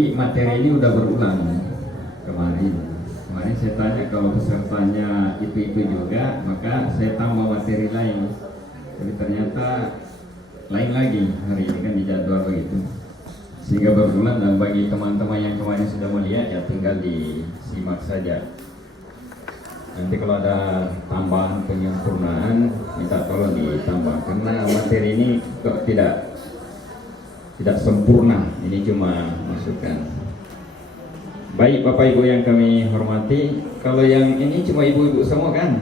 Jadi materi ini udah berulang kemarin. Kemarin saya tanya kalau pesertanya itu juga, maka saya tambah materi lain. Tapi ternyata lain lagi hari ini kan di jadwal begitu. Sehingga berulang, dan bagi teman-teman yang kemarin sudah melihat ya tinggal disimak saja. Nanti kalau ada tambahan penyempurnaan minta tolong ditambah, karena materi ini kok tidak sempurna, ini cuma masukan. Baik Bapak Ibu yang kami hormati, kalau yang ini cuma ibu-ibu semua kan?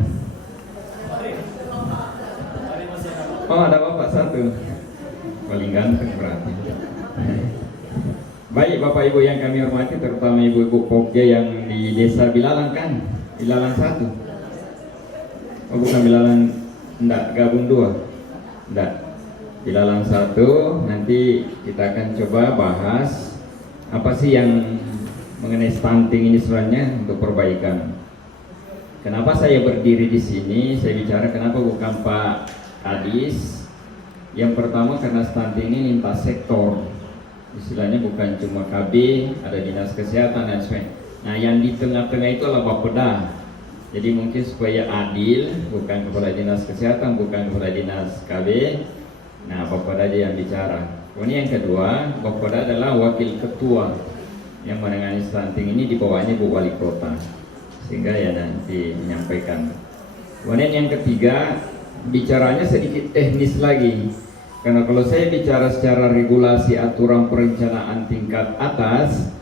Oh ada Bapak satu, paling ganteng berarti. Baik Bapak Ibu yang kami hormati, terutama ibu-ibu Pokja yang di desa Bilalang kan? Bilalang 1. Oh bukan Bilalang, enggak, gabung 2. Enggak. Bilalang 1, nanti kita akan coba bahas apa sih yang mengenai stunting ini sebenarnya untuk perbaikan. Kenapa saya berdiri di sini? Saya bicara kenapa bukan Pak Kadis. Yang pertama karena stunting ini lintas sektor. Istilahnya bukan cuma KB, ada dinas kesehatan dan sebagainya. Nah yang di tengah-tengah itu adalah Bapeda. Jadi mungkin supaya adil, bukan kepala dinas kesehatan, bukan kepala dinas KB. Nah Bapeda aja yang bicara. Kemudian yang kedua, Bapeda adalah wakil ketua yang menangani stunting ini, di bawahnya Bu Wali Kota, sehingga ya nanti menyampaikan. Kemudian yang ketiga, bicaranya sedikit teknis lagi. Karena kalau saya bicara secara regulasi aturan perencanaan tingkat atas,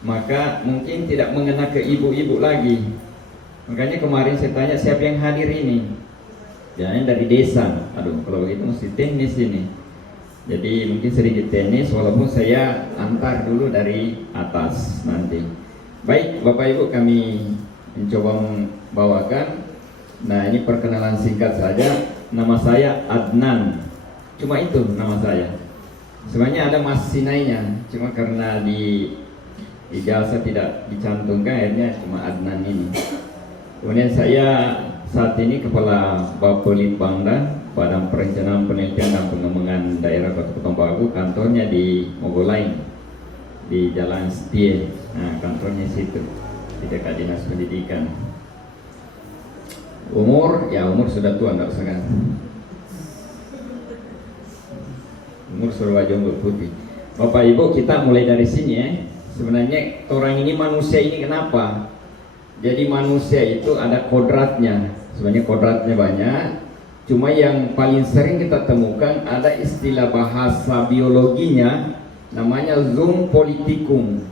maka mungkin tidak mengena ke ibu-ibu lagi. Makanya kemarin saya tanya siapa yang hadir ini, jangan dari desa. Aduh kalau begitu mesti teknis ini. Jadi mungkin sedikit teknis, walaupun saya antar dulu dari atas nanti. Baik Bapak Ibu, kami mencoba membawakan. Nah ini perkenalan singkat saja. Nama saya Adnan, cuma itu nama saya. Sebenarnya ada Mas Sinainya, cuma karena di ijazah tidak dicantumkan, akhirnya cuma Adnan ini. Kemudian saya saat ini Kepala Bapelitbangda, Badan Perencanaan Penelitian dan Pengembangan Daerah Kota Pekanbaru, kantornya di Mogolain, di Jalan Setie. Nah kantornya situ, di dekat Dinas Pendidikan. Umur sudah tua, enggak usah kan? Umur suruh jomblo putih. Bapak Ibu, kita mulai dari sini ya. Sebenarnya orang ini manusia ini kenapa? Jadi manusia itu ada kodratnya. Sebenarnya kodratnya banyak. Cuma yang paling sering kita temukan ada istilah bahasa biologinya, namanya zoom politicum.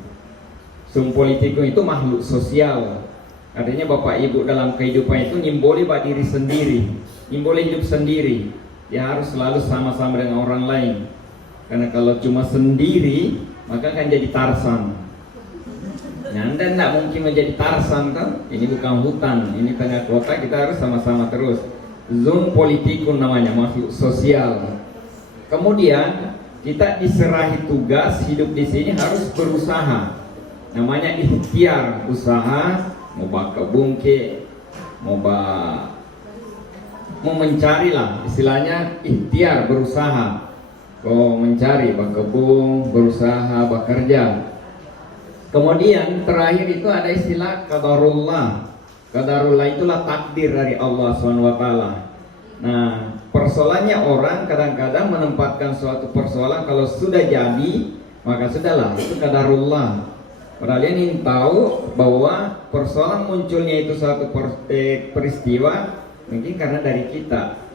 Zoom politicum itu makhluk sosial. Artinya Bapak Ibu dalam kehidupan itu nimboli pada diri sendiri, nimboli hidup sendiri. Ya harus selalu sama-sama dengan orang lain. Karena kalau cuma sendiri, maka akan jadi Tarsan. Nah, Anda tidak mungkin menjadi Tarsan kan? Ini bukan hutan, ini tengah kota, kita harus sama-sama terus. Zoom politicum namanya, makhluk sosial. Kemudian kita diserahi tugas hidup di sini harus berusaha. Namanya ikhtiar, usaha, mau kebun ke, mau mencari lah, istilahnya ikhtiar, berusaha. Kau mencari, berkebun, berusaha, bekerja. Kemudian terakhir itu ada istilah qadarullah. Qadarullah itulah takdir dari Allah SWT. Nah, persoalannya orang kadang-kadang menempatkan suatu persoalan kalau sudah jadi, maka sudahlah, itu qadarullah. Padahal ini tahu bahwa persoalan munculnya itu suatu peristiwa mungkin karena dari kita.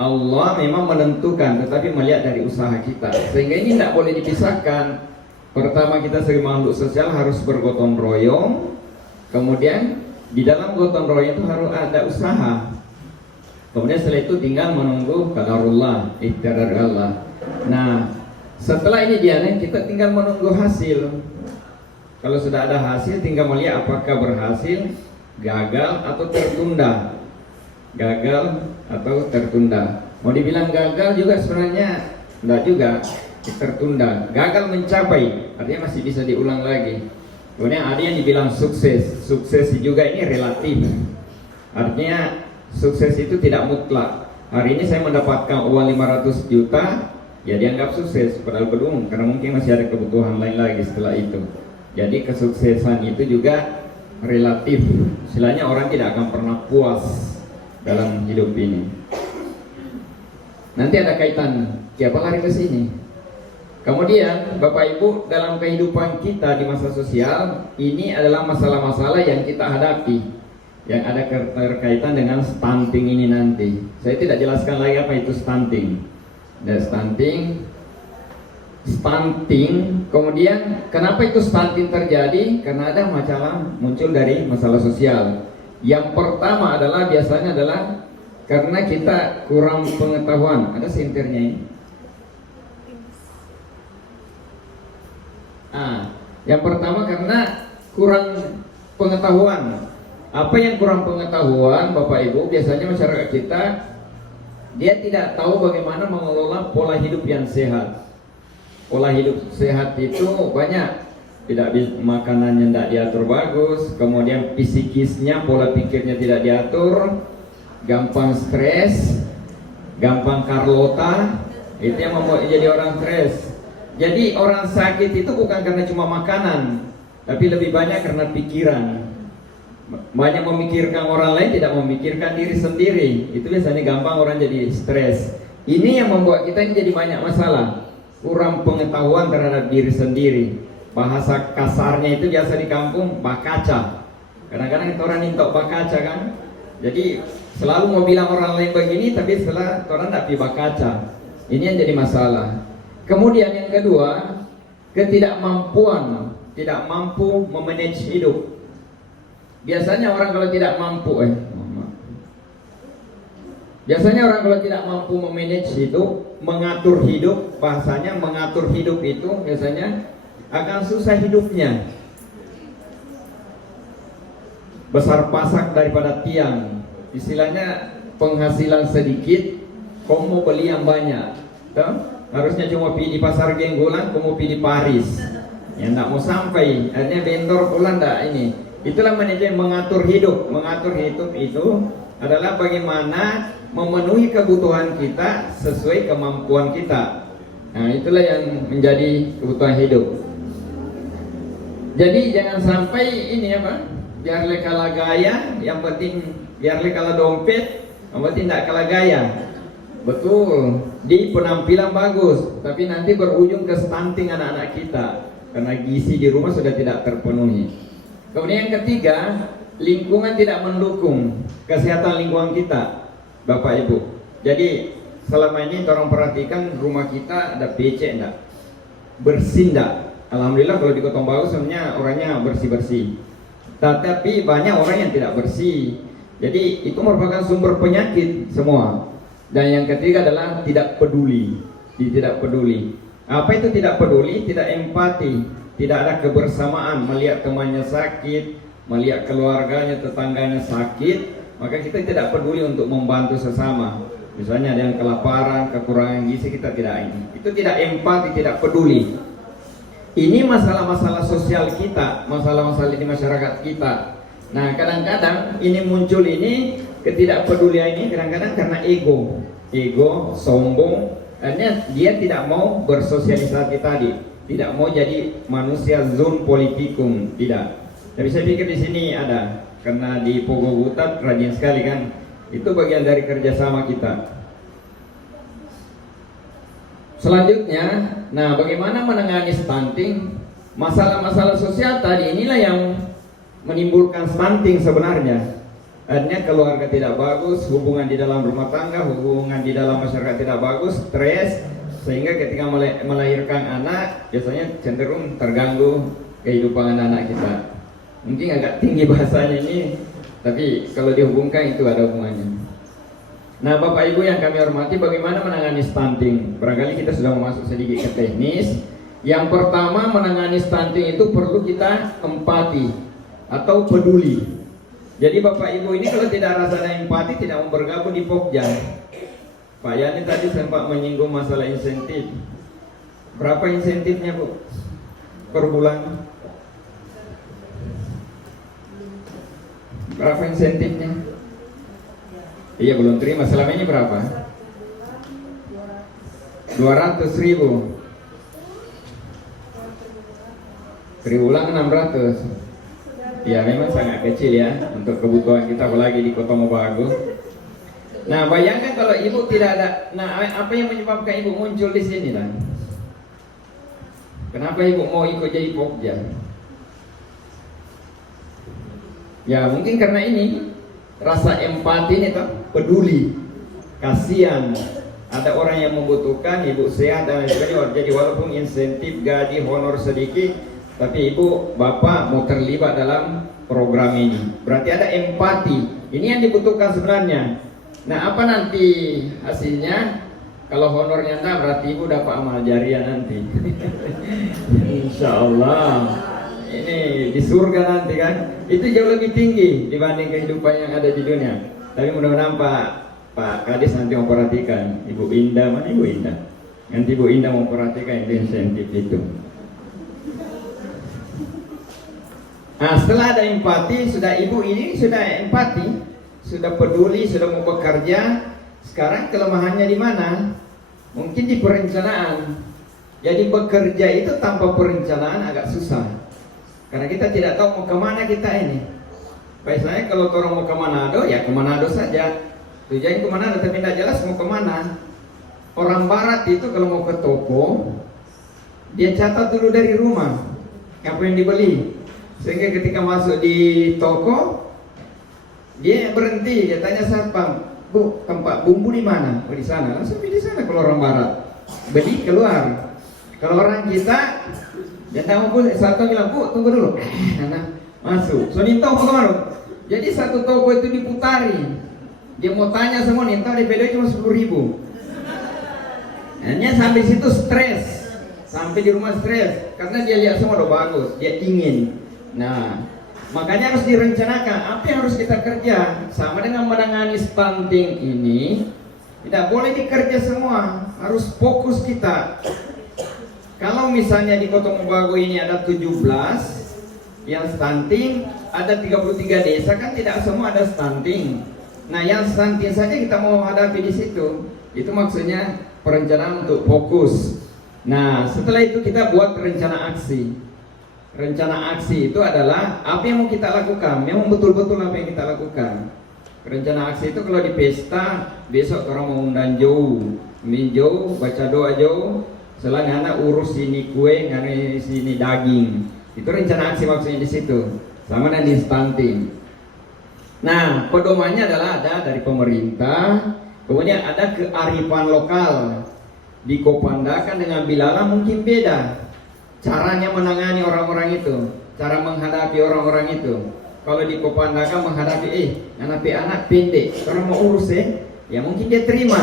Allah memang menentukan, tetapi melihat dari usaha kita. Sehingga ini tidak boleh dipisahkan. Pertama kita sebagai makhluk sosial harus bergotong royong. Kemudian di dalam gotong royong itu harus ada usaha. Kemudian setelah itu tinggal menunggu qadarullah, ikhtiar dari Allah. Nah setelah ini kita tinggal menunggu hasil. Kalau sudah ada hasil tinggal melihat apakah berhasil, gagal atau tertunda. Gagal atau tertunda. Mau dibilang gagal juga sebenarnya enggak juga, tertunda. Gagal mencapai, artinya masih bisa diulang lagi. Kemudian ada yang dibilang sukses. Sukses juga ini relatif. Artinya sukses itu tidak mutlak. Hari ini saya mendapatkan uang 500 juta, ya dianggap sukses, padahal belum, karena mungkin masih ada kebutuhan lain lagi setelah itu. Jadi kesuksesan itu juga relatif, istilahnya orang tidak akan pernah puas dalam hidup ini. Nanti ada kaitan, siapa lari ke sini? Kemudian Bapak Ibu, dalam kehidupan kita di masa sosial, ini adalah masalah-masalah yang kita hadapi, yang ada terkaitan dengan stunting ini nanti. Saya tidak jelaskan lagi apa itu stunting. Stunting, kemudian kenapa itu stunting terjadi? Karena ada masalah muncul dari masalah sosial. Yang pertama adalah biasanya adalah karena kita kurang pengetahuan. Ada senternya ini. Yang pertama karena kurang pengetahuan. Apa yang kurang pengetahuan, Bapak Ibu? Biasanya masyarakat kita dia tidak tahu bagaimana mengelola pola hidup yang sehat. Pola hidup sehat itu banyak, makanannya tidak diatur bagus, kemudian psikisnya, pola pikirnya tidak diatur, gampang stres, gampang karlota, itu yang membuat jadi orang stres. Jadi orang sakit itu bukan karena cuma makanan, tapi lebih banyak karena pikiran. Banyak memikirkan orang lain, tidak memikirkan diri sendiri. Itu biasanya gampang orang jadi stres. Ini yang membuat kita ini jadi banyak masalah. Kurang pengetahuan terhadap diri sendiri. Bahasa kasarnya itu biasa di kampung bakaca. Kadang-kadang kita orang nintok bakaca kan. Jadi selalu mau bilang orang lain begini, tapi setelah orang tidak pi bakaca. Ini yang jadi masalah. Kemudian yang kedua, ketidakmampuan, tidak mampu memanage hidup. Biasanya orang kalau tidak mampu memanage hidup, mengatur hidup, bahasanya mengatur hidup itu biasanya akan susah hidupnya. Besar pasak daripada tiang. Istilahnya penghasilan sedikit, kau mau beli yang banyak. Tuh? Harusnya cuma pergi di pasar Genggolan, kau mau pergi di Paris. Ya enggak mau sampai, akhirnya vendor pula enggak ini. Itulah manajemen mengatur hidup. Mengatur hidup itu adalah bagaimana memenuhi kebutuhan kita sesuai kemampuan kita. Nah, itulah yang menjadi kebutuhan hidup. Jadi jangan sampai ini biar kalah gaya, yang penting biar kalah dompet, yang penting tidak kalah gaya. Betul, di penampilan bagus, tapi nanti berujung ke stunting anak-anak kita karena gizi di rumah sudah tidak terpenuhi. Kemudian yang ketiga, lingkungan tidak mendukung kesehatan lingkungan kita, Bapak Ibu. Jadi selama ini orang perhatikan rumah kita ada becek enggak? Bersih enggak? Alhamdulillah kalau di Kota Bagus sebenarnya orangnya bersih-bersih. Tetapi banyak orang yang tidak bersih. Jadi itu merupakan sumber penyakit semua. Dan yang ketiga adalah tidak peduli. Tidak peduli. Apa itu tidak peduli? Tidak empati. Tidak ada kebersamaan. Melihat temannya sakit, melihat keluarganya, tetangganya sakit, maka kita tidak peduli untuk membantu sesama. Misalnya ada yang kelaparan, kekurangan gizi, kita tidak ini. Itu tidak empati, tidak peduli. Ini masalah-masalah sosial kita, masalah-masalah di masyarakat kita. Nah, kadang-kadang ini muncul ini ketidakpedulian ini kadang-kadang karena ego, sombong. Akhirnya dia tidak mau bersosialisasi tadi, tidak mau jadi manusia zoom politikum, tidak. Tapi saya pikir di sini ada, karena di Pogo Butat rajin sekali kan, itu bagian dari kerjasama kita. Selanjutnya, nah bagaimana menangani stunting? Masalah-masalah sosial tadi inilah yang menimbulkan stunting sebenarnya. Artinya keluarga tidak bagus, hubungan di dalam rumah tangga, hubungan di dalam masyarakat tidak bagus, stres, sehingga ketika melahirkan anak biasanya cenderung terganggu kehidupan anak-anak kita. Mungkin agak tinggi bahasanya ini, tapi kalau dihubungkan itu ada hubungannya. Nah, Bapak Ibu yang kami hormati, bagaimana menangani stunting? Barangkali kita sudah masuk sedikit ke teknis. Yang pertama, menangani stunting itu perlu kita empati atau peduli. Jadi Bapak Ibu ini kalau tidak rasa empati, tidak mau bergabung di Pokja. Pak Yani tadi sempat menyinggung masalah insentif. Berapa insentifnya Bu? Per bulan? Berapa insentifnya? Iya belum terima, selama ini berapa? 200 200.000. 1000 ulang 600. Ya memang sangat kecil ya untuk kebutuhan kita, apalagi di Kota Mobagu. Nah bayangkan kalau ibu tidak ada. Nah apa yang menyebabkan ibu muncul di sini dan kenapa ibu mau ikut jadi Pokja? Ya mungkin karena ini rasa empati ini toh, peduli, kasihan. Ada orang yang membutuhkan, ibu sehat dan lain sebagainya. Jadi walaupun insentif gaji honor sedikit, tapi ibu bapak mau terlibat dalam program ini. Berarti ada empati. Ini yang dibutuhkan sebenarnya. Nah apa nanti hasilnya? Kalau honornya enggak, berarti ibu dapat amal jariah nanti. Insya Allah. Ini di surga nanti kan. Itu jauh lebih tinggi dibanding kehidupan yang ada di dunia. Tapi mudah-mudahan Pak Kadis nanti mau perhatikan. Ibu Indah, mana Ibu Indah? Nanti Ibu Indah mau perhatikan itu insentif itu. Nah setelah ada empati, sudah ibu ini sudah empati, sudah peduli, sudah mau bekerja. Sekarang kelemahannya di mana? Mungkin di perencanaan. Jadi bekerja itu tanpa perencanaan agak susah, karena kita tidak tahu mau kemana kita ini. Biasanya kalau orang mau ke Manado, ya ke Manado saja. Tujuan ke Manado, tapi tidak jelas mau kemana. Orang Barat itu kalau mau ke toko, dia catat dulu dari rumah apa yang dibeli. Sehingga ketika masuk di toko, dia berhenti, dia tanya satpam, Bu, tempat bumbu di mana? Oh di sana. Langsung di sana. Kalau orang Barat beli keluar. Kalau orang kita, dia tahu pun satpam bilang, Bu, tunggu dulu. Nah, masuk. So nintau mau kemana? Jadi satu toko itu diputari. Dia mau tanya semua, nintau di PD cuma 10.000. Hanya sampai situ stres, sampai di rumah stres, karena dia lihat semua udah bagus, dia ingin. Nah, makanya harus direncanakan apa yang harus kita kerja. Sama dengan menangani stunting ini, tidak boleh dikerja semua, harus fokus kita. Kalau misalnya di Kota Mobagu ini ada 17 yang stunting, ada 33 desa kan tidak semua ada stunting. Nah, yang stunting saja kita mau hadapi di situ. Itu maksudnya perencanaan untuk fokus. Nah, setelah itu kita buat rencana aksi. Rencana aksi itu adalah apa yang mau kita lakukan, memang betul-betul apa yang kita lakukan. Rencana aksi itu kalau di pesta, besok orang mau undang jauh, min jauh, baca doa jauh, selain anak urus sini kue, ngani sini daging. Itu rencana aksi maksudnya di situ. Sama dengan di stunting. Nah, pedomannya adalah ada dari pemerintah, kemudian ada kearifan lokal. Di Kopandakan dengan Bilala mungkin beda caranya menangani orang-orang itu, cara menghadapi orang-orang itu. Kalau di Kopandakan menghadapi anak pendek, orang mau urus ya mungkin dia terima.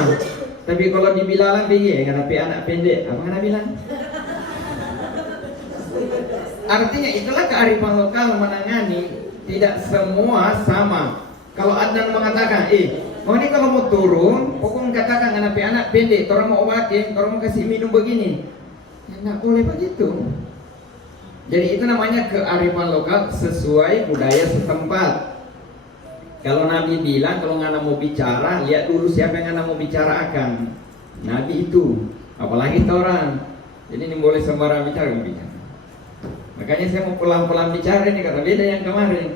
Tapi kalau di Bilala menghadapi anak pendek, apa kena bilang? Artinya itulah kearifan lokal menangani. Tidak semua sama. Kalau Adnan mengatakan, mau ini kalau mau turun, pokoknya katakan anak pendek, orang mau obatin, orang mau kasih minum begini. Ya nggak boleh begitu. Jadi itu namanya kearifan lokal sesuai budaya setempat. Kalau Nabi bilang kalau ngana mau bicara, lihat dulu siapa yang ngana mau bicarakan. Nabi itu, apalagi orang. Jadi ini boleh sembarang bicara. Makanya saya mau pelan-pelan bicara ini karena beda yang kemarin.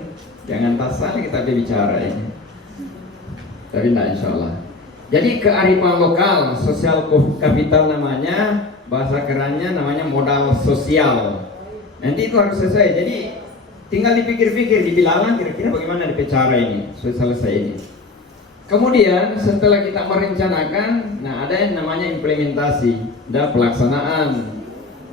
Jangan tasal kita bicara ini. Tapi tidak insya Allah. Jadi kearifan lokal, sosial kapital namanya. Bahasa kerennya namanya modal sosial. Nanti itu harus selesai. Jadi tinggal dipikir-pikir di Bilalang kira-kira bagaimana dibicara ini selesai ini. Kemudian setelah kita merencanakan, nah ada yang namanya implementasi dan pelaksanaan.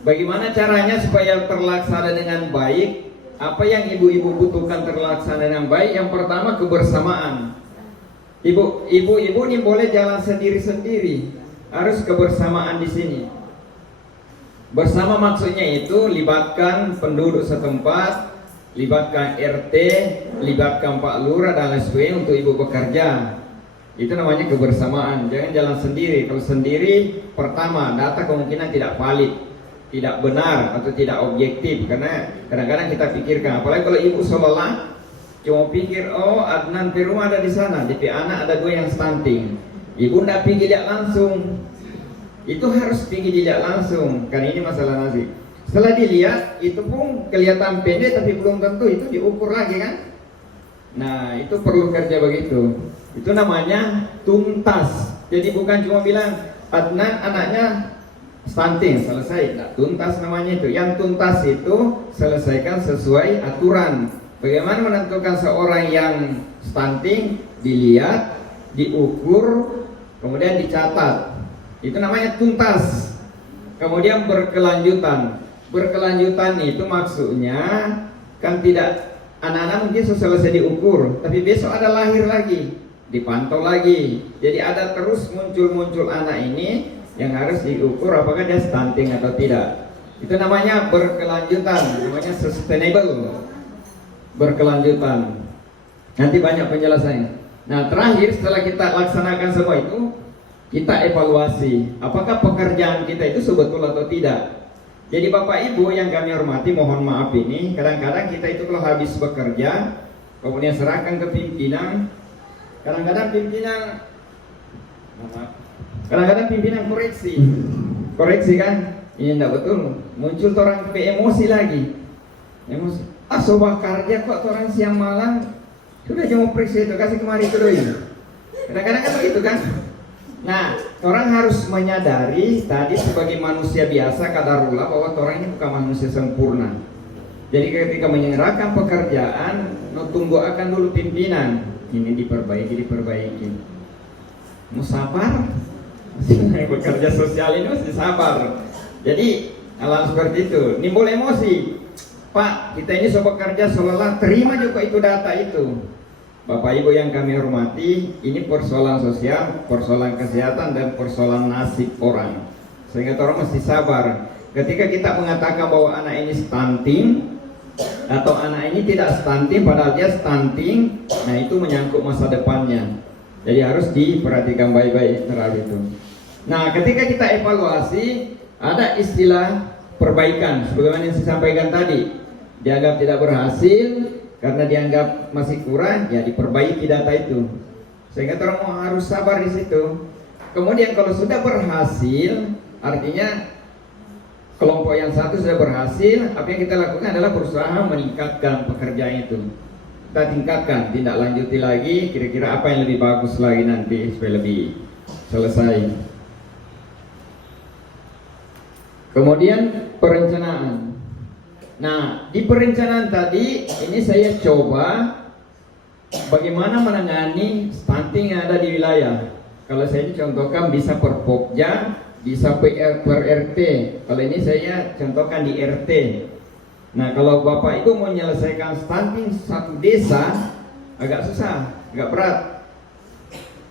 Bagaimana caranya supaya terlaksana dengan baik? Apa yang ibu-ibu butuhkan terlaksana dengan baik? Yang pertama kebersamaan. Ibu ini boleh jalan sendiri-sendiri, harus kebersamaan di sini. Bersama maksudnya itu libatkan penduduk setempat, libatkan RT, libatkan Pak Lurah dan lain sebagainya untuk ibu bekerja. Itu namanya kebersamaan. Jangan jalan sendiri. Kalau sendiri, pertama data kemungkinan tidak valid, tidak benar atau tidak objektif. Karena kadang-kadang kita pikirkan, apalagi kalau ibu sekolah cuma pikir, oh Adnan di rumah ada di sana, DP anak ada 2 yang stunting. Ibu tidak pikir lihat langsung. itu harus tinggi dilihat langsung, kan ini masalah nasi. Setelah dilihat, itu pun kelihatan pendek tapi belum tentu itu diukur lagi kan. Nah itu perlu kerja begitu. Itu namanya tuntas. Jadi bukan cuma bilang Adnan anaknya stunting, selesai. Nah, tuntas namanya itu. Yang tuntas itu selesaikan sesuai aturan. Bagaimana menentukan seorang yang stunting? Dilihat, diukur, kemudian dicatat. Itu namanya tuntas. Kemudian berkelanjutan. Berkelanjutan itu maksudnya kan tidak anak-anak mungkin selesai diukur, tapi besok ada lahir lagi, dipantau lagi. Jadi ada terus muncul anak ini yang harus diukur apakah dia stunting atau tidak. Itu namanya berkelanjutan, namanya sustainable. Berkelanjutan. Nanti banyak penjelasannya. Nah, terakhir setelah kita laksanakan semua itu, kita evaluasi apakah pekerjaan kita itu sebetul atau tidak. Jadi Bapak Ibu yang kami hormati, mohon maaf ini, kadang-kadang kita itu kalau habis bekerja, kemudian serahkan ke pimpinan, kadang-kadang pimpinan koreksi kan, ini tidak betul, muncul orang emosi lagi, emosi. Sobah kerja kok orang siang malam sudah jam periksa itu kasih kemari itu doi. Kadang-kadang kan begitu kan. Nah, orang harus menyadari tadi sebagai manusia biasa kadarullah bahwa orang ini bukan manusia sempurna. Jadi ketika menyerahkan pekerjaan, tunggu akan dulu pimpinan. Ini diperbaiki. Mau sabar? Bekerja sosial ini mesti sabar. Jadi hal seperti itu, nimbul emosi. Pak, kita ini sobat kerja seolah terima juga itu data itu. Bapak Ibu yang kami hormati, ini persoalan sosial, persoalan kesehatan dan persoalan nasib orang. Sehingga orang mesti sabar. Ketika kita mengatakan bahwa anak ini stunting atau anak ini tidak stunting padahal dia stunting, nah itu menyangkut masa depannya. Jadi harus diperhatikan baik-baik terhadap itu. Nah, ketika kita evaluasi, ada istilah perbaikan sebagaimana yang saya sampaikan tadi. Dianggap tidak berhasil karena dianggap masih kurang, ya diperbaiki data itu. Sehingga orang harus sabar di situ. Kemudian kalau sudah berhasil, artinya kelompok yang satu sudah berhasil, apa yang kita lakukan adalah berusaha meningkatkan pekerjaan itu. Kita tingkatkan, tindak lanjuti lagi, kira-kira apa yang lebih bagus lagi nanti supaya lebih selesai. Kemudian perencanaan. Nah, di perencanaan tadi ini saya coba bagaimana menangani stunting yang ada di wilayah. Kalau saya contohkan bisa per Pokja, bisa per RT. Kalau ini saya contohkan di RT. Nah, kalau Bapak Ibu mau menyelesaikan stunting satu desa agak susah, agak berat.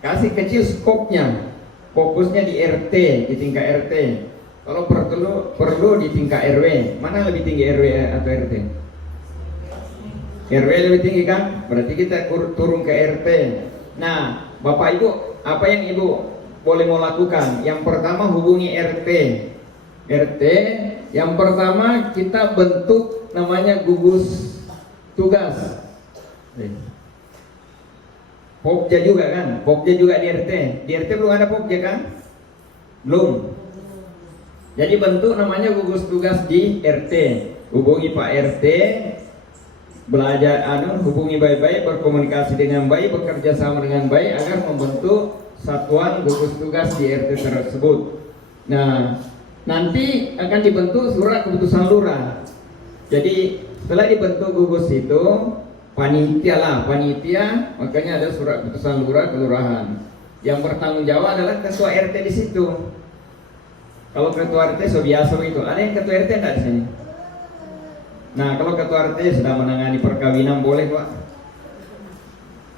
Kasih kecil skopnya, fokusnya di RT, di tingkat RT. Kalau perlu di tingkat RW, mana lebih tinggi RW atau RT? RW lebih tinggi kan? Berarti kita turun ke RT. Nah, Bapak Ibu, apa yang Ibu boleh mau lakukan? Yang pertama hubungi RT. RT, yang pertama kita bentuk namanya gugus tugas. Pokja juga kan? Pokja juga di RT. Di RT belum ada Pokja kan? Belum. Jadi bentuk namanya gugus tugas di RT. Hubungi Pak RT, belajar hubungi baik-baik, berkomunikasi dengan baik, bekerja sama dengan baik agar membentuk satuan gugus tugas di RT tersebut. Nah, nanti akan dibentuk surat keputusan lurah. Jadi setelah dibentuk gugus itu panitia, makanya ada surat keputusan lurah kelurahan. Yang bertanggung jawab adalah ketua RT di situ. Kalau ketua RT so biasa begitu. Ada yang ketua RT enggak di sini? Nah, kalau ketua RT sedang menangani perkawinan boleh, Pak.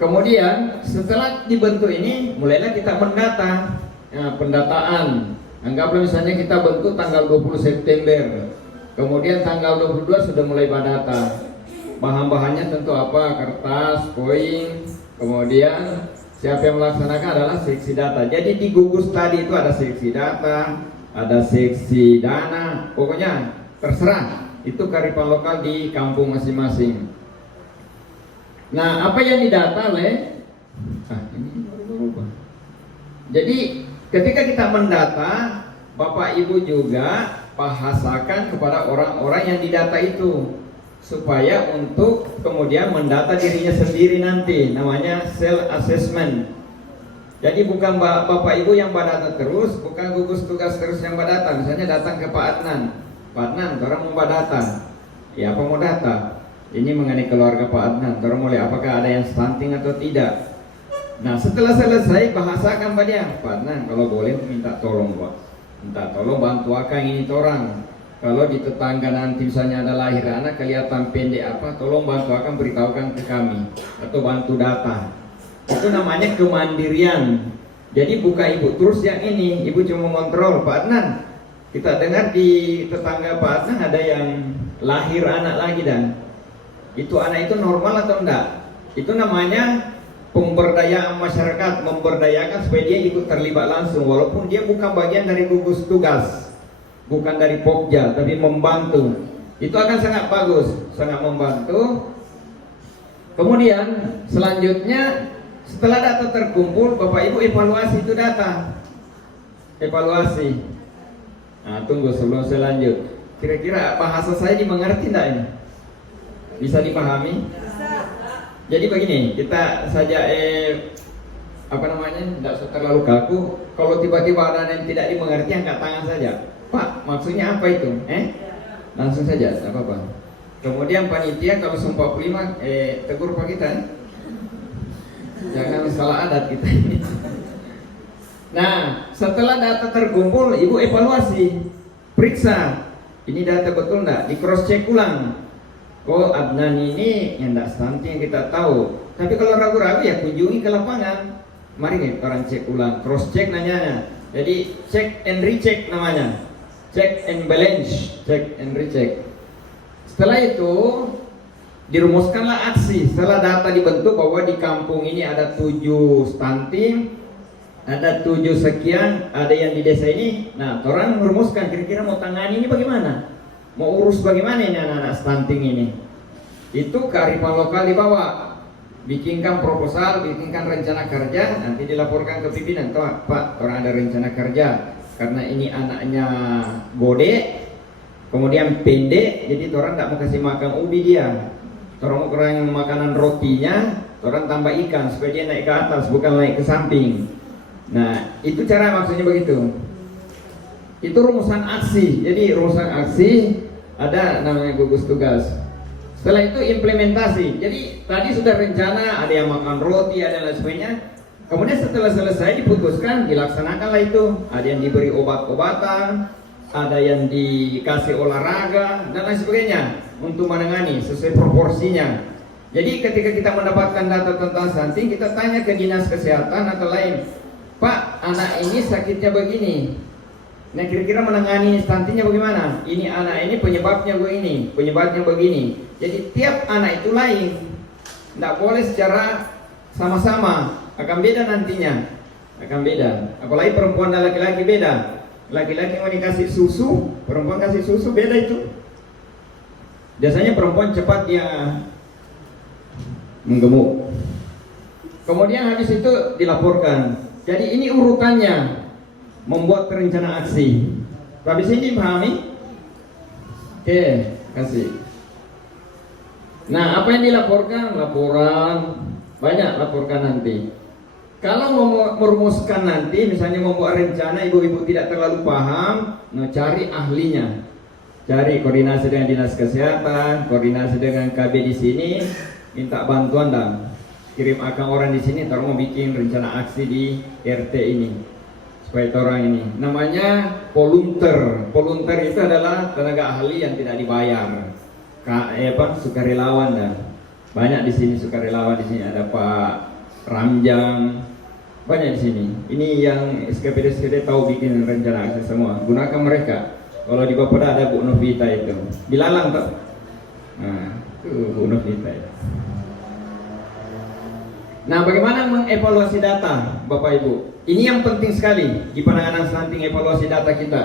Kemudian setelah dibentuk ini, mulailah kita mendata. Nah, pendataan. Anggaplah misalnya kita bentuk tanggal 20 September. Kemudian tanggal 22 sudah mulai mendata. Bahan-bahannya tentu apa? Kertas, koin. Kemudian siapa yang melaksanakan adalah seksi data. Jadi di gugus tadi itu ada seksi data, ada seksi dana, pokoknya terserah. Itu kearifan lokal di kampung masing-masing. Nah, apa yang didata ini berubah. Jadi ketika kita mendata, Bapak Ibu juga bahasakan kepada orang-orang yang didata itu, supaya untuk kemudian mendata dirinya sendiri nanti, namanya self assessment. Jadi bukan Bapak Ibu yang badata terus, bukan gugus tugas terus yang badata. Misalnya datang ke Pak Adnan, Pak Adnan, orang mau badata, ya apa mau data? Ini mengenai keluarga Pak Adnan, orang mulai apakah ada yang stunting atau tidak. Nah setelah selesai bahasakan pada dia, Pak Adnan kalau boleh minta tolong Pak, minta tolong bantu akan ini orang. Kalau di tetangga nanti misalnya ada lahir anak kelihatan pendek apa, tolong bantu akan beritahukan ke kami atau bantu data. Itu namanya kemandirian. Jadi bukan ibu terus yang ini, ibu cuma mengontrol. Pak Adnan, kita dengar di tetangga Pak Adnan ada yang lahir anak lagi, dan itu anak itu normal atau enggak? Itu namanya pemberdayaan masyarakat, memberdayakan supaya dia ikut terlibat langsung, walaupun dia bukan bagian dari gugus tugas, bukan dari Pokja, tapi membantu. Itu akan sangat bagus, sangat membantu. Kemudian selanjutnya setelah data terkumpul, Bapak Ibu evaluasi itu data. Evaluasi. Nah, tunggu sebelum saya lanjut. Kira-kira bahasa saya dimengerti enggak ini? Bisa dipahami? Jadi begini, kita saja tidak terlalu kaku. Kalau tiba-tiba ada yang tidak dimengerti, angkat tangan saja. Pak, maksudnya apa itu? Langsung saja, tidak apa-apa. Kemudian panitia kalau sumpah 45, tegur Pak kita. Jangan salah adat kita ini. Nah, setelah data terkumpul, Ibu evaluasi, periksa. Ini data betul enggak? Di cross check ulang. Oh, Adnan ini yang enggak stunting kita tahu. Tapi kalau ragu-ragu ya kunjungi ke lapangan. Mari nih orang cek ulang, cross check nanya. Jadi check and recheck namanya. Check and balance, check and recheck. Setelah itu dirumuskanlah aksi. Setelah data dibentuk bahwa di kampung ini ada 7 stunting, ada 7 sekian, ada yang di desa ini. Nah, orang merumuskan kira-kira mau tangani ini bagaimana, mau urus bagaimana ini anak-anak stunting ini. Itu kearifan lokal dibawa, bikinkan proposal, bikinkan rencana kerja, nanti dilaporkan ke pimpinan. Pak, orang ada rencana kerja karena ini anaknya gede, kemudian pendek, jadi orang tidak mau kasih makan ubi dia. Orang mau kurang makanan rotinya, orang tambah ikan supaya dia naik ke atas, bukan naik ke samping. Nah, itu cara maksudnya begitu. Itu rumusan aksi. Jadi rumusan aksi ada namanya gugus tugas. Setelah itu implementasi. Jadi tadi sudah rencana, ada yang makan roti, ada lain sebagainya. Kemudian setelah selesai diputuskan, dilaksanakanlah itu. Ada yang diberi obat-obatan, ada yang dikasih olahraga dan lain sebagainya untuk menangani sesuai proporsinya. Jadi ketika kita mendapatkan data tentang stunting, kita tanya ke dinas kesehatan atau lain, Pak, anak ini sakitnya begini. Nah, kira-kira menangani stuntingnya bagaimana? Ini anak ini penyebabnya begini, penyebabnya begini. Jadi tiap anak itu lain, tidak boleh secara sama-sama, akan beda nantinya, akan beda. Apalagi perempuan dan laki-laki beda. Laki-laki mau dikasih susu, perempuan kasih susu beda itu. Biasanya perempuan cepat dia menggemuk. Kemudian habis itu dilaporkan. Jadi ini urutannya, membuat rencana aksi. Habis ini dipahami? Oke, kasih. Nah, apa yang dilaporkan? Laporan, banyak laporkan nanti. Kalau mau merumuskan nanti, misalnya membuat rencana, ibu-ibu tidak terlalu paham, nah cari ahlinya. Cari koordinasi dengan dinas kesehatan, koordinasi dengan KB di sini, minta bantuan dan kirim akan orang di sini, orang mau bikin rencana aksi di RT ini, supaya orang ini. Namanya volunteer. Volunteer itu adalah tenaga ahli yang tidak dibayar. Sukarelawan dan banyak di sini sukarelawan di sini. Ada Pak Ramjang, banyak di sini. Ini yang SKPD tahu bikin rencana aksi semua. Gunakan mereka. Kalau di Bapeda ada Bu Novita itu, Bilalang tak? Nah, itu Bu Novita itu. Nah, bagaimana mengevaluasi data, Bapak Ibu? Ini yang penting sekali di penanganan stunting, evaluasi data kita.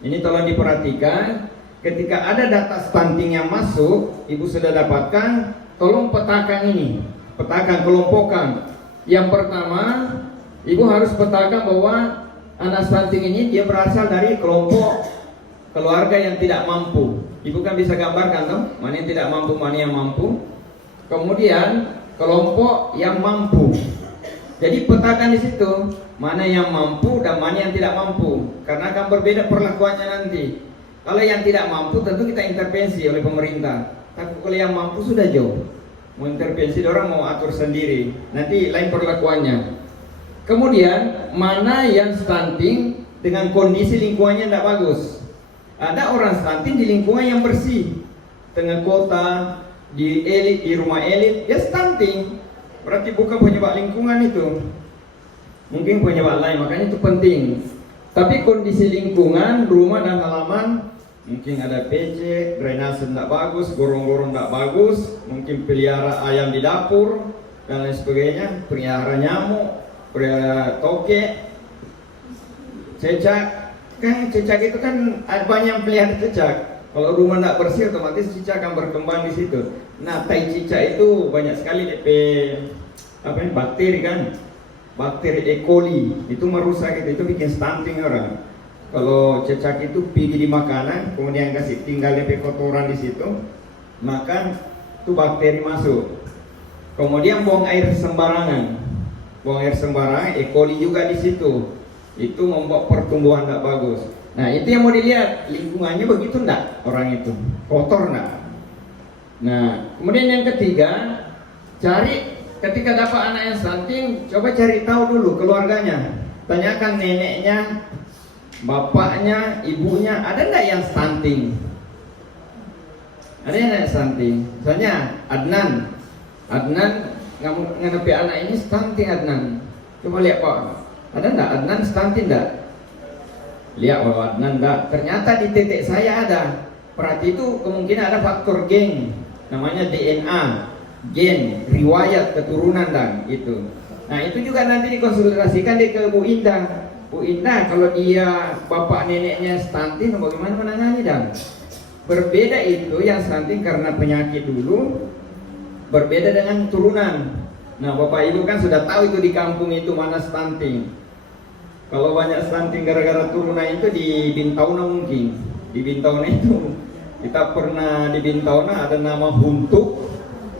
Ini tolong diperhatikan. Ketika ada data stunting yang masuk, Ibu sudah dapatkan, tolong petakan ini, petakan, kelompokkan. Yang pertama, Ibu harus petakan bahwa anak stunting ini dia berasal dari kelompok keluarga yang tidak mampu. Ibu kan bisa gambarkan toh, mana yang tidak mampu, mana yang mampu. Kemudian kelompok yang mampu. Jadi petakan di situ mana yang mampu dan mana yang tidak mampu, karena akan berbeda perlakuannya nanti. Kalau yang tidak mampu tentu kita intervensi oleh pemerintah. Tapi kalau yang mampu sudah jauh, mau intervensi orang mau atur sendiri, nanti lain perlakuannya. Kemudian mana yang stunting dengan kondisi lingkungannya tidak bagus. Ada orang stunting di lingkungan yang bersih, tengah kota, di elit, di rumah elit, dia stunting. Berarti bukan penyebab lingkungan itu, mungkin penyebab lain, makanya itu penting. Tapi kondisi lingkungan, rumah dan halaman, mungkin ada PC, drainase tidak bagus, gorong-gorong tidak bagus, mungkin pelihara ayam di dapur dan lain sebagainya, pelihara nyamuk, pelihara toke, cecak. Kan cecak itu kan banyak yang pelihara cecak. Kalau rumah tidak bersih, otomatis cicak akan berkembang di situ. Nah, tai cicak itu banyak sekali bakteri kan, bakteri E. coli itu merusak itu bikin stunting orang. Kalau cicak itu pergi di makanan, kemudian kasih tinggal kotoran di situ, maka itu bakteri masuk. Kemudian buang air sembarangan, E. coli juga di situ, itu membuat pertumbuhan tidak bagus. Nah, itu yang mau dilihat, lingkungannya begitu enggak orang itu, kotor enggak. Nah, kemudian yang ketiga, cari ketika dapat anak yang stunting, coba cari tahu dulu keluarganya. Tanyakan neneknya, bapaknya, ibunya, ada enggak yang stunting? Ada yang stunting? Misalnya Adnan ngadepi anak ini stunting Adnan. Coba lihat Pak, ada enggak Adnan stunting enggak? Lihat bahwa Adnan enggak, ternyata di titik saya ada. Berarti itu kemungkinan ada faktor gen, namanya DNA, gen, riwayat keturunan dan itu. Nah itu juga nanti dikonsultasikan ke Bu Indah. Bu Indah, kalau dia bapak neneknya stunting, bagaimana menangani dan? Berbeda itu yang stunting karena penyakit dulu, berbeda dengan turunan. Nah bapak ibu kan sudah tahu itu di kampung itu mana stunting. Kalau banyak stunting gara-gara turunan itu di Bintauna mungkin. Di Bintauna itu kita pernah di Bintauna ada nama Huntuk.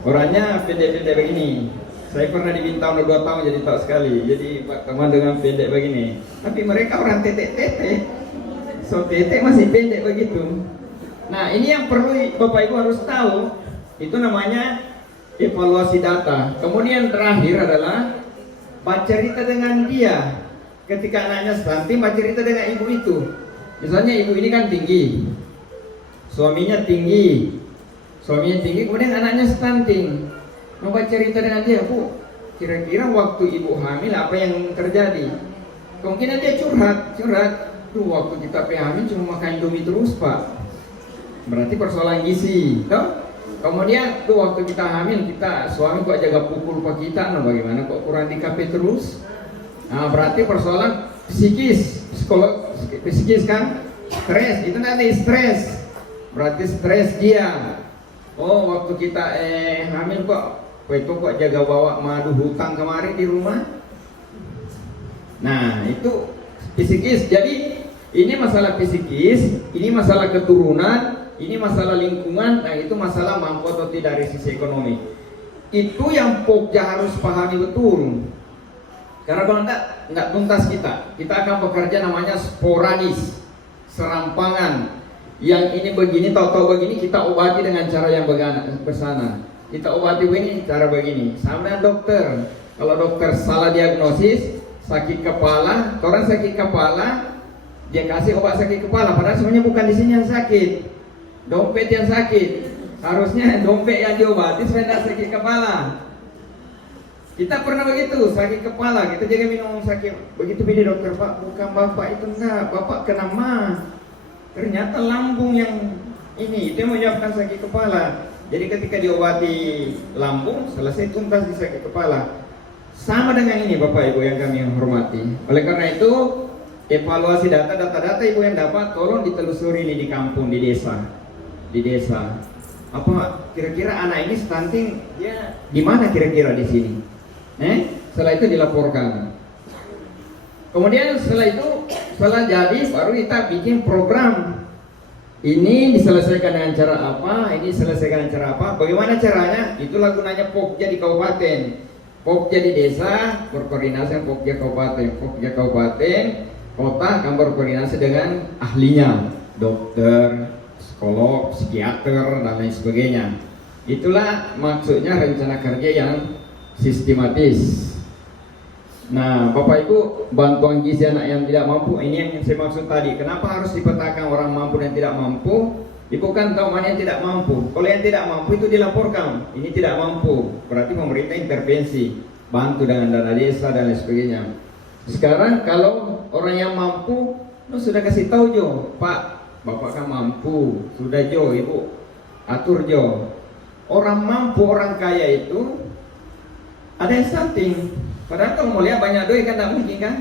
Orangnya pendek-pendek begini. Saya pernah di Bintauna 2 tahun jadi tahu sekali. Jadi Pak teman dengan pendek begini. Tapi mereka orang tete-tete. So tete masih pendek begitu. Nah ini yang perlu Bapak Ibu harus tahu. Itu namanya evaluasi data. Kemudian terakhir adalah baca cerita dengan dia. Ketika anaknya stunting, baca cerita dengan ibu itu. Misalnya ibu ini kan tinggi, suaminya tinggi, kemudian anaknya stunting. Baca cerita dengan dia, Bu, kira-kira waktu ibu hamil apa yang terjadi? Kemungkinan dia curhat. Tuh waktu kita hamil cuma makan Indomie terus Pak. Berarti persoalan gizi, toh? Kemudian tuh waktu kita hamil suami kok jaga pukul Pak kita, nah bagaimana kok kurang di kafe terus? Nah, berarti persoalan psikis kan, stres, itu nanti stres, berarti stres dia. Oh waktu kita hamil kok jaga bawa madu hutang kemarin di rumah. Nah itu psikis. Jadi ini masalah psikis, ini masalah keturunan, ini masalah lingkungan, nah itu masalah mampu atau tidak dari sisi ekonomi. Itu yang Pokja harus pahami betul. Karena kalau enggak tuntas kita akan bekerja namanya sporadis, serampangan. Yang ini begini, tahu-tahu begini, kita obati dengan cara yang bersana. Kita obati begini, cara begini. Sama dengan dokter. Kalau dokter salah diagnosis, sakit kepala, orang sakit kepala, dia kasih obat sakit kepala, padahal sebenarnya bukan di sini yang sakit, dompet yang sakit. Harusnya dompet yang diobati supaya tidak sakit kepala. Kita pernah begitu, sakit kepala, kita jaga minum sakit. Begitu pilih dokter, Pak, bukan bapak itu enggak, bapak kena mah. Ternyata lambung yang ini, itu menyebabkan sakit kepala. Jadi ketika diobati lambung, selesai tuntas di sakit kepala. Sama dengan ini Bapak Ibu yang kami hormati. Oleh karena itu, evaluasi data-data Ibu yang dapat, tolong ditelusuri ini di kampung, di desa. Apa kira-kira anak ini stunting, dia di mana kira-kira di sini? Setelah itu dilaporkan. Kemudian setelah itu setelah jadi baru kita bikin program. Ini diselesaikan dengan cara apa, ini diselesaikan dengan cara apa, bagaimana caranya. Itulah gunanya Pokja di kabupaten. Pokja di desa berkoordinasi dengan Pokja kabupaten. Pokja kabupaten, kota akan berkoordinasi dengan ahlinya, dokter, psikolog, psikiater, dan lain sebagainya. Itulah maksudnya rencana kerja yang sistematis. Nah, Bapak Ibu, bantuan gizi anak yang tidak mampu, ini yang saya maksud tadi. Kenapa harus dipetakan orang mampu dan tidak mampu? Ibu kan tahu mana yang tidak mampu. Kalau yang tidak mampu itu dilaporkan, ini tidak mampu, berarti pemerintah intervensi, bantu dengan dana desa dan lain sebagainya. Sekarang kalau orang yang mampu, sudah kasih tahu Jo, Pak, Bapak kan mampu, sudah Jo, Ibu atur Jo. Orang mampu, orang kaya itu ada yang stunting. Padahal kalau mau lihat banyak duit kan tak mungkin kan.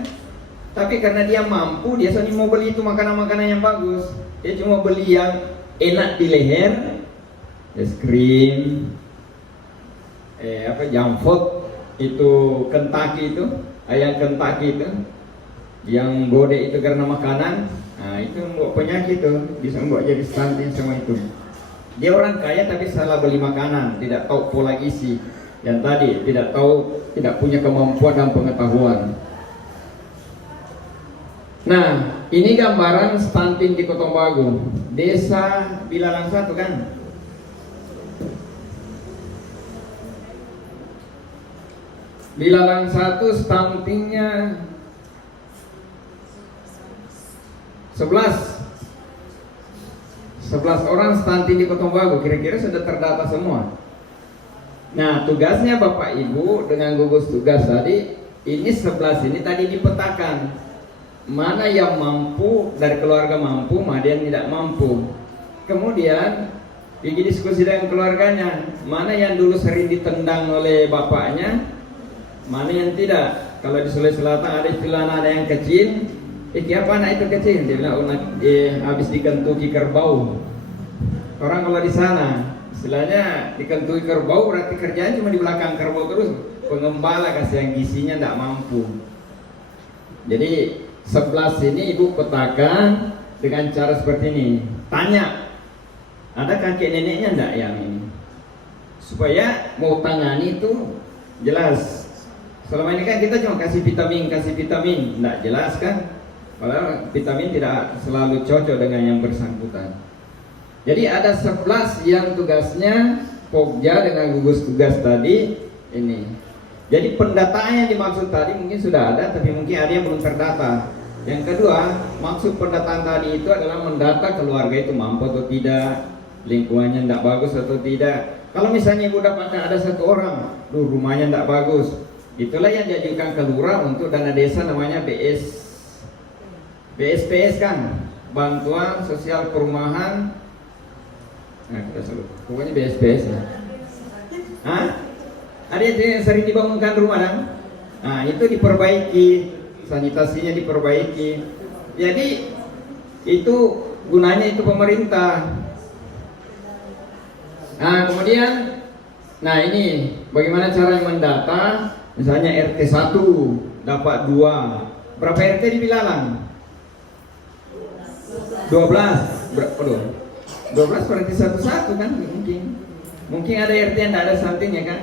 Tapi karena dia mampu, dia selalu mau beli itu makanan-makanan yang bagus. Dia cuma beli yang enak di leher, es krim, junk food, itu Kentucky itu, ayam Kentucky itu, yang gode itu karena makanan. Nah itu membuat penyakit tuh, bisa membuat jadi stunting semua itu. Dia orang kaya tapi salah beli makanan, tidak tahu pola gizi. Yang tadi tidak tahu, tidak punya kemampuan dan pengetahuan. Nah, ini gambaran stunting di Kotombagu, desa Bilalang 1 kan. Bilalang 1 stuntingnya 11 orang stunting di Kotombagu, kira-kira sudah terdata semua. Nah, tugasnya Bapak Ibu dengan gugus tugas tadi, ini 11 ini tadi dipetakan mana yang mampu dari keluarga mampu, mana yang tidak mampu. Kemudian pergi diskusi dengan keluarganya, mana yang dulu sering ditendang oleh bapaknya, mana yang tidak. Kalau di Sulawesi Selatan ada istilah ada yang kecil, apa anak itu kecil? Dia bilang habis dikentuki kerbau. Orang kalau di sana istilahnya dikentuki kerbau berarti kerjanya cuma di belakang kerbau terus, pengembala kasih yang gizinya tidak mampu. Jadi 11 ini Ibu petakan dengan cara seperti ini. Tanya, ada kakek neneknya enggak yang ini? Supaya mau tangani itu jelas. Selama ini kan kita cuma kasih vitamin, enggak jelas kan? Padahal vitamin tidak selalu cocok dengan yang bersangkutan. Jadi ada 11 yang tugasnya Pokja dengan gugus tugas tadi ini. Jadi pendataan yang dimaksud tadi mungkin sudah ada, tapi mungkin ada yang belum terdata. Yang kedua, maksud pendataan tadi itu adalah mendata keluarga itu mampu atau tidak, lingkungannya tidak bagus atau tidak. Kalau misalnya Ibu dapatkan ada satu orang, rumahnya tidak bagus, itulah yang diajukan ke lurah untuk dana desa namanya BSPS kan, bantuan sosial perumahan. Nah, kita sebut pokoknya BSPS ya. Ada yang sering dibangunkan rumah kan? Nah, itu diperbaiki, sanitasinya diperbaiki. Jadi itu gunanya itu pemerintah. Nah, kemudian ini bagaimana cara mendata? Misalnya RT 1 dapat 2. Berapa RT di Bilalang? 12. Berapa dong? 12 berarti satu-satu kan mungkin ada RT yang tidak ada stuntingnya kan.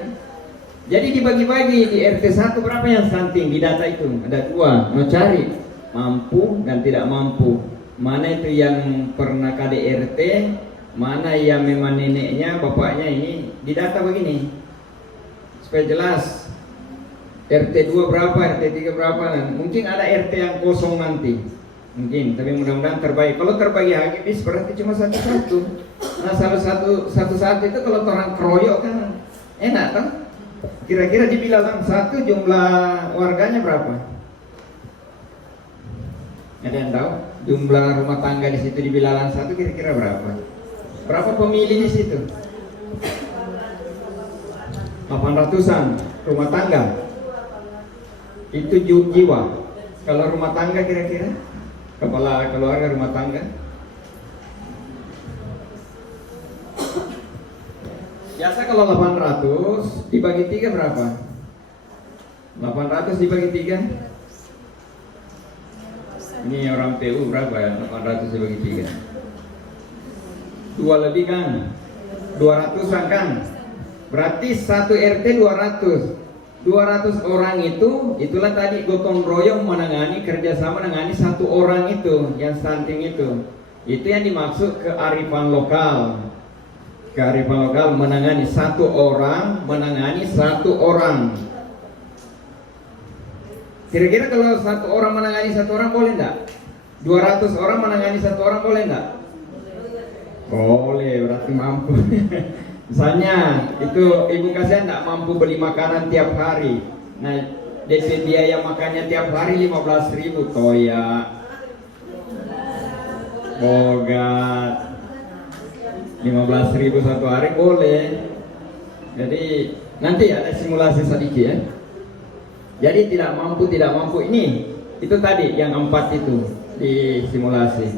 Jadi dibagi-bagi di RT 1 berapa yang stunting di data itu, ada 2. Mau cari mampu dan tidak mampu, mana itu yang pernah KDRT, mana yang memang neneknya bapaknya. Ini di data begini supaya jelas. RT 2 berapa, RT 3 berapa. Mungkin ada RT yang kosong nanti mungkin, tapi mudah-mudahan terbaik. Kalau terbagi habis berarti cuma satu-satu. Nah, satu-satu itu kalau orang keroyok kan enak kan? Kira-kira di Bilalang 1 jumlah warganya berapa? Ada yang tahu? Jumlah rumah tangga di situ di Bilalang 1 kira-kira berapa? Berapa pemilih di situ? 800-an rumah tangga. Itu jiwa. Kalau rumah tangga kira-kira? Kepala keluarga rumah tangga. Biasa kalau 800 dibagi 3 berapa? 800 dibagi 3 15 Ini orang PU berapa ya? 800 dibagi 3. 2 lebih kan? 200-an kan? Berarti satu RT 200. 200 orang itu, itulah tadi gotong royong menangani, kerjasama menangani satu orang itu, yang stunting itu. Itu yang dimaksud kearifan lokal. Kearifan lokal menangani satu orang, menangani satu orang. Kira-kira kalau satu orang menangani satu orang boleh enggak? 200 orang menangani satu orang boleh enggak? Boleh, berarti mampu. Misalnya itu ibu kasihan enggak mampu beli makanan tiap hari. Nah, DP biaya makannya tiap hari 15.000, toya, bogat, 15.000 satu hari boleh. Jadi nanti ada simulasi sedikit ya. Jadi tidak mampu ini itu tadi yang 4 itu di simulasi.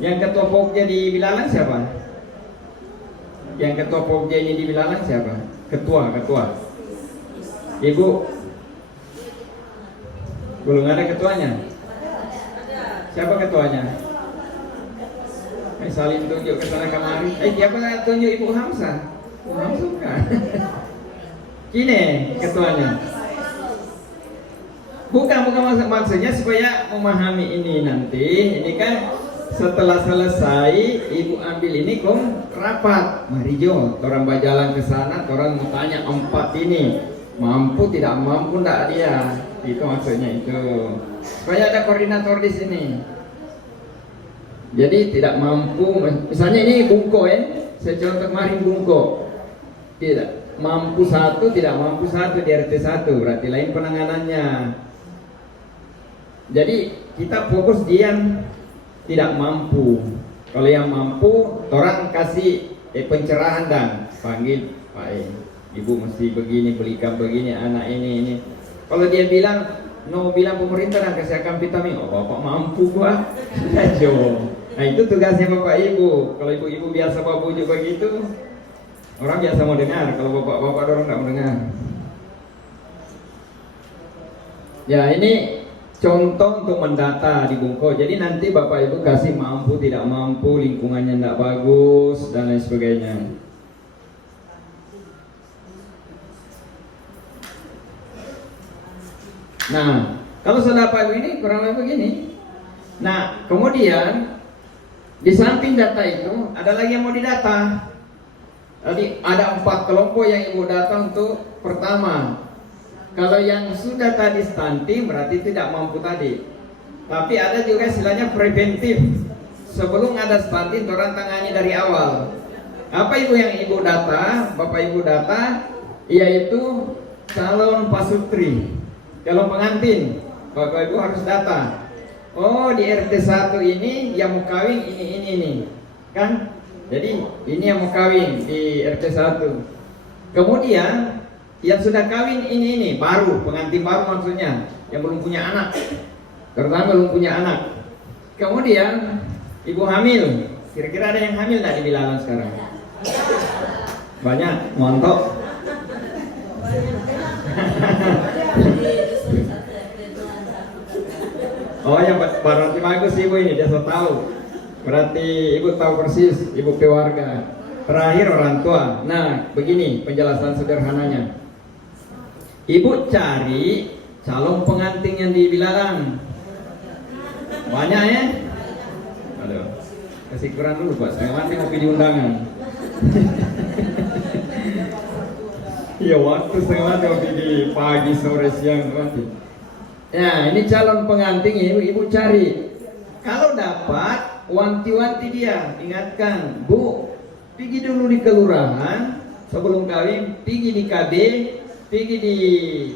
Yang ketua Pokja di Bilalang siapa? Yang ketua Pokja ini di Bilalang siapa? Ketua. Ibu belum ada ketuanya. Siapa ketuanya? Saling tunjuk ke sana kemari. Siapa tunjuk Ibu Hamzah? Ibu Hamzah kan? Kini ketuanya. Bukan maksudnya supaya memahami ini nanti. Ini kan setelah selesai ibu ambil ini rapat. Mari Jo, orang berjalan ke sana, orang mau tanya 4 ini mampu tidak mampu enggak dia. Itu maksudnya itu. Supaya ada koordinator di sini. Jadi tidak mampu, misalnya ini bungko ya. Saya contoh kemarin bungko. Tidak mampu satu, tidak mampu satu di RT 1, berarti lain penanganannya. Jadi kita fokus dia yang tidak mampu. Kalau yang mampu, orang kasih pencerahan dan panggil Pak Ibu mesti begini, belikan begini, anak ini. Kalau dia bilang bilang pemerintah dan kasih akan vitamin, bapak mampu gua. Nah itu tugasnya bapak ibu. Kalau ibu-ibu biasa bawa bujuk begitu, orang biasa mau dengar. Kalau bapak-bapak orang nggak mau dengar. Ya ini contoh untuk mendata di Bungko. Jadi nanti bapak ibu kasih mampu tidak mampu, lingkungannya tidak bagus dan lain sebagainya. Nah kalau sudah Pak ini kurang lebih begini. Nah kemudian di samping data itu ada lagi yang mau didata. Tadi ada 4 kelompok yang ibu data untuk pertama. Kalau yang sudah tadi stunting berarti tidak mampu tadi. Tapi ada juga istilahnya preventif. Sebelum ada stunting orang tangani dari awal. Apa itu yang ibu data? Bapak ibu data yaitu calon pasutri, calon pengantin. Bapak ibu harus data. Oh di RT 1 ini yang mau kawin ini kan? Jadi ini yang mau kawin di RT 1. Kemudian yang sudah kawin ini baru, pengantin baru maksudnya, yang belum punya anak. Terutama belum punya anak. Kemudian ibu hamil. Kira-kira ada yang hamil nggak di Bilalang sekarang? Banyak, montok. Oh yang berarti bagus ibu ini, dia sudah tahu. Berarti ibu tahu persis, ibu keluarga. Terakhir orang tua. Nah begini penjelasan sederhananya. Ibu cari calon pengantin yang di Bilalang. Banyak ya? Aduh, kasih kurang dulu Pak, saya nanti mau pilih undangan. Iya waktu saya nanti mau pilih pagi, sore, siang nanti. Ya ini calon pengantin ibu cari. Kalau dapat, wanti-wanti dia, ingatkan, Bu, pergi dulu di kelurahan sebelum kawin, pergi di KB, pergi di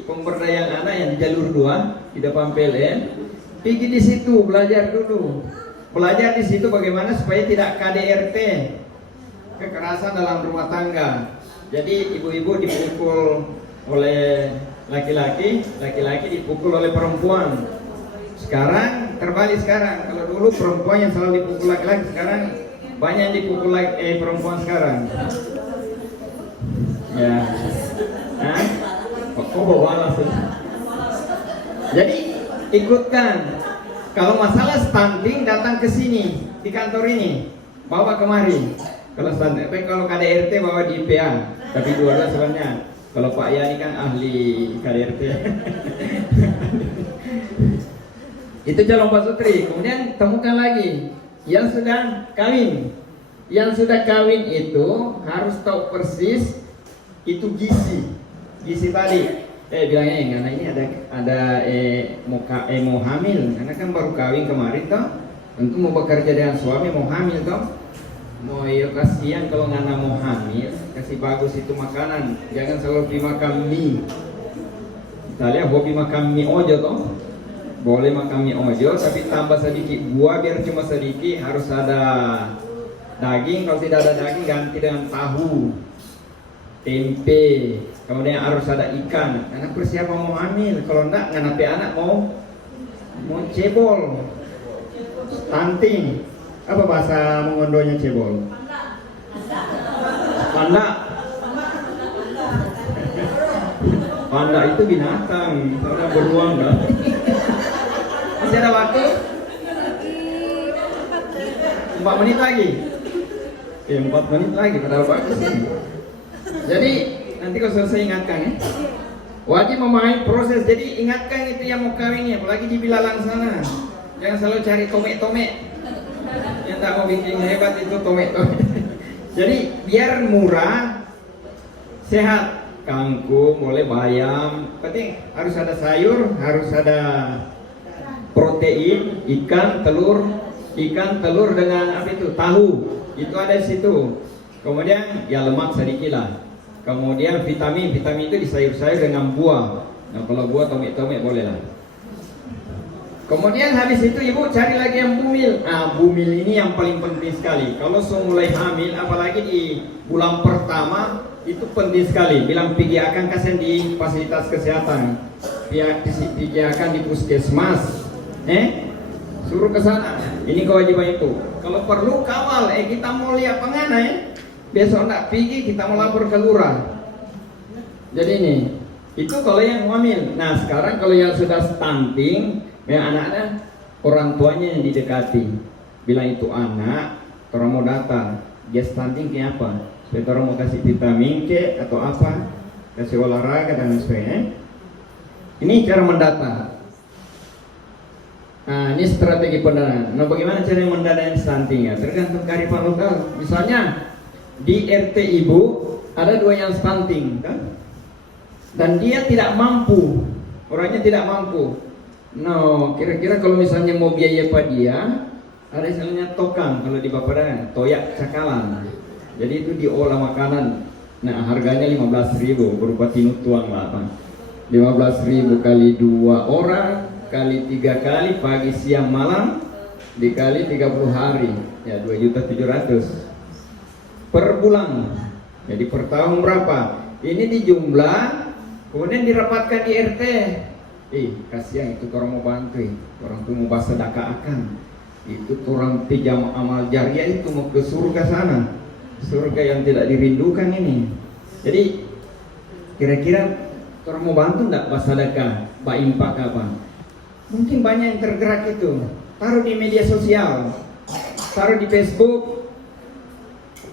pemberdayaan anak yang di jalur 2 di depan PLN, pergi di situ belajar dulu, belajar di situ bagaimana supaya tidak KDRT, kekerasan dalam rumah tangga. Jadi ibu-ibu dipukul oleh laki-laki, laki-laki dipukul oleh perempuan. Sekarang terbalik sekarang. Kalau dulu perempuan yang selalu dipukul laki-laki, sekarang banyak yang dipukul perempuan sekarang. Ya. Nah, kok bawa langsung. Jadi ikutkan. Kalau masalah stunting datang ke sini di kantor ini, bawa kemari. Kalau stunting, tapi kalau KDRT bawa di IPA. Tapi dua sebenarnya. Kalau Pak Yani kan ahli KDRT. Itu calon pasutri. Kemudian temukan lagi yang sudah kawin. Yang sudah kawin itu harus tahu persis itu gizi tadi. Bilangnya karena ini ada mau hamil, karena kan baru kawin kemarin toh, tentu mau bekerja dengan suami mau hamil toh, mau kasihan kalau ngana mau hamil, kasih bagus itu makanan, jangan selalu makan mie. Kita lihat hobi makan mie ojo toh, boleh makan mie ojo, tapi tambah sedikit buah biar cuma sedikit, harus ada daging, kalau tidak ada daging ganti dengan tahu, tempe. Kemudian harus ada ikan, karena persiapan mau hamil. Kalau enggak, nganapi anak mau cebol, stunting. Apa bahasa Mongondonya cebol? Panda. Panda itu binatang, orang beruang dah. Masih ada waktu? 4 menit lagi. 4 menit lagi, padahal bagus. Jadi nanti kalau selesai ingatkan ya. Wajib memahami proses. Jadi ingatkan itu yang mau kawin ya, apalagi di Bilalang sana. Jangan selalu cari tomek-tomek. Yang tak mau bikin hebat itu tomek-tomek. Jadi biar murah, sehat. Kangkung, boleh bayam. Penting harus ada sayur, harus ada protein, ikan, telur dengan apa itu? Tahu. Itu ada di situ. Kemudian ya lemak sedikit lah. Kemudian vitamin itu di sayur-sayur dengan buah. Nah kalau buah tomek-tomek boleh lah. Kemudian habis itu ibu cari lagi yang bumil. Nah bumil ini yang paling penting sekali. Kalau sudah mulai hamil, apalagi di bulan pertama itu penting sekali. Bilang pergi akan kasihan di fasilitas kesehatan, pergi akan di puskesmas, suruh ke sana. Ini kewajiban itu. Kalau perlu kawal, kita mau lihat pengana ya. Besok nak pergi kita mau lapor ke lurah. Jadi ini, itu kalau yang hamil. Nah sekarang kalau yang sudah stunting, ya anak-anak orang tuanya yang didekati. Bilang itu anak, orang mau datang, dia stunting kayak apa? Supaya orang mau kasih vitamin ke atau apa? Kasih olahraga dan sebagainya. Ini cara mendata. Nah ini strategi pendanaan. Nah bagaimana cara mendanai stunting ya? Tergantung kearifan lokal. Misalnya di RT ibu ada 2 yang stunting kan? Dan dia tidak mampu, orangnya tidak mampu. No, kira-kira kalau misalnya mau biaya apa dia, ada istilahnya tokang kalau di Baperan, toyak cakalan. Jadi itu diolah makanan. Nah harganya 15.000 berupa tinutuang lah Pak. 15.000 kali 2 orang kali 3 kali pagi siang malam dikali 30 hari ya 2.700.000 per bulan. Jadi per tahun berapa? Ini dijumlah, kemudian dirapatkan di RT. Kasihan itu orang mau bantu, orang tuh mau bersedekah akan. Itu orang pijam amal jariah itu mau ke surga sana. Surga yang tidak dirindukan ini. Jadi kira-kira orang mau bantu enggak bersedekah, berimpak apa? Mungkin banyak yang tergerak itu. Taruh di media sosial, taruh di Facebook.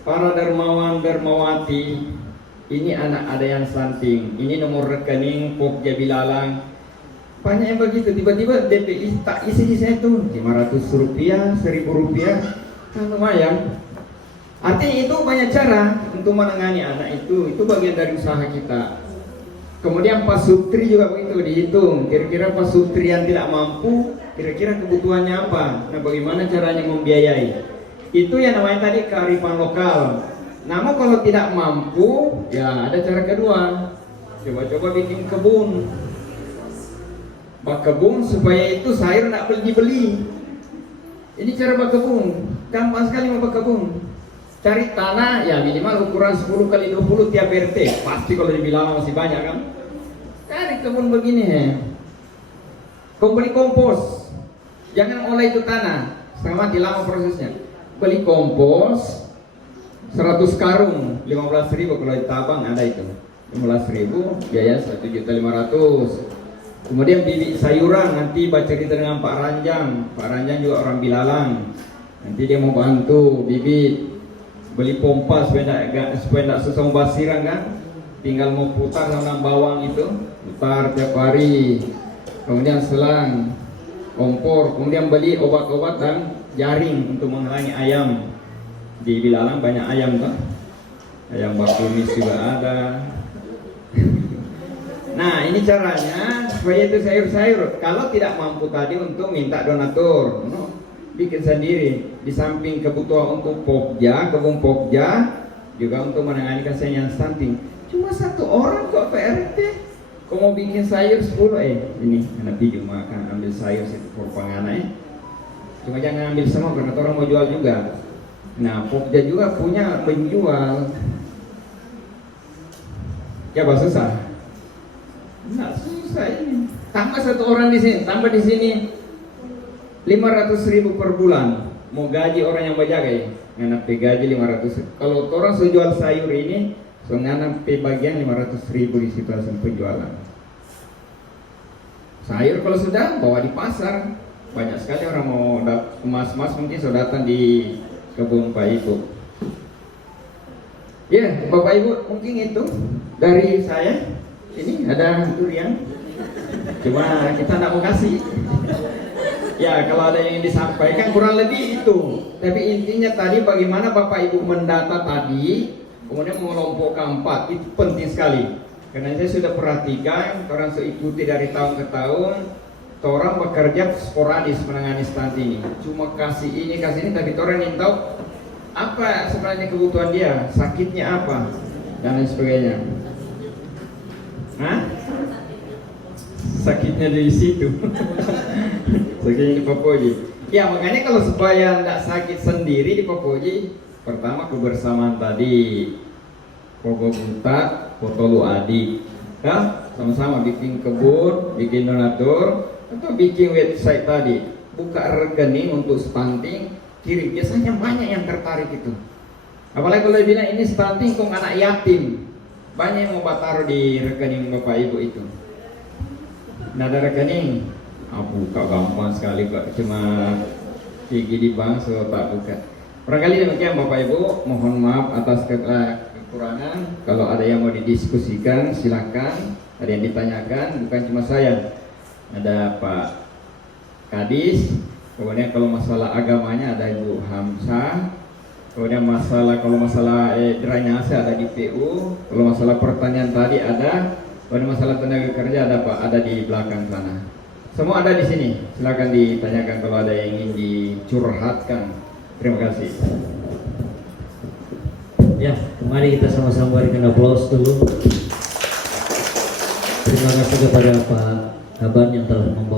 Para dermawan dermawati, ini anak ada yang stunting, ini nomor rekening Pokja Bilalang. Banyak yang begitu, tiba-tiba DPI tak isi di saya tuh 500 rupiah, 1000 rupiah, kan lumayan. Artinya itu banyak cara untuk menangani anak itu bagian dari usaha kita. Kemudian pasutri juga begitu dihitung, kira-kira pasutri yang tidak mampu, kira-kira kebutuhannya apa, nah bagaimana caranya membiayai. Itu yang namanya tadi kearifan lokal. Namun kalau tidak mampu, ya ada cara kedua. Coba-coba bikin kebun. Bak kebun supaya itu sayur nak beli. Ini cara bak kebun. Gampang sekali mau bak kebun. Cari tanah ya minimal ukuran 10 kali 20 tiap RT. Pasti kalau dibilang masih banyak kan. Cari kebun begini ya. Kau beli kompos. Jangan olah itu tanah. Setengah mati lama prosesnya. Beli kompos 100 karung 15.000 kalau di Tabang ada itu 15.000 biaya 1.500.000. Kemudian bibit sayuran, nanti baca cerita dengan Pak Ranjang. Pak Ranjang juga orang Bilalang. Nanti dia mau bantu bibit. Beli pompa supaya tidak susah basiran kan. Tinggal mau putar tanam bawang itu, putar tiap hari. Kemudian selang, kompor. Kemudian beli obat-obat dan jaring untuk menghalangi ayam. Di Bilalang banyak ayam kan. Ayam bakumis juga ada. Nah, ini caranya supaya itu sayur-sayur. Kalau tidak mampu tadi untuk minta donatur, bikin sendiri. Di samping kebutuhan untuk Pokja, kebun Pokja, juga untuk menangani kasihan stunting. Cuma satu orang kok PRT. Kau mau bikin sayur 10 ini anak piju makan ambil sayur situ pangana Cuma jangan ambil semua karena orang mau jual juga. Nah, Pokja juga punya penjual. Ya, bah susah. Nggak susah ini. Tambah satu orang di sini, tambah di sini 500.000 per bulan. Mau gaji orang yang berjaga ya, nganap gaji 500. Kalau orang jual sayur ini, so nganap bagian 500.000 di situ langsung penjualan. Sayur kalau sudah bawa di pasar, banyak sekali orang mau emas mungkin sudah datang di kebun Pak Ibu. Ya, Bapak Ibu mungkin itu dari saya. Ini ada durian, cuma kita tidak mau kasih. Ya, kalau ada yang disampaikan kurang lebih itu. Tapi intinya tadi bagaimana Bapak Ibu mendata tadi, kemudian mengelompokkan 4 itu penting sekali. Karena saya sudah perhatikan, orang ikuti dari tahun ke tahun, orang bekerja sporadis menangani stunting ini. Cuma kasih ini, tapi orang ingin tahu apa sebenarnya kebutuhan dia, sakitnya apa, dan lain sebagainya. Hah? Sakitnya dari situ. Sakitnya di Popoji. Ya, makanya kalau supaya tidak sakit sendiri di Popoji, pertama kebersamaan tadi, Pogo Buta, Potolu Adik, ya, sama-sama bikin kebun, bikin donatur, atau bikin website tadi, buka rekening untuk stunting, kirim. Biasanya banyak yang tertarik itu. Apalagi kalau bilang ini stunting kok anak yatim. Banyak yang mau taruh di rekening Bapak Ibu itu. Nah, ada rekening, buka gampang sekali Pak, cuma gigi di bank so tak buka. Barangkali demikian Bapak Ibu, mohon maaf atas kekurangan. Kalau ada yang mau didiskusikan silakan, ada yang ditanyakan, bukan cuma saya. Ada Pak Kadis, kemudian kalau masalah agamanya ada Ibu Hamzah. Kemudian kalau masalah drainase ada di PU, kalau masalah pertanian tadi ada, kalau masalah tenaga kerja ada di belakang sana. Semua ada di sini. Silakan ditanyakan kalau ada yang ingin dicurhatkan. Terima kasih. Ya, mari kita sama-sama berikan aplaus dulu. Terima kasih kepada Pak Kaban yang telah membawa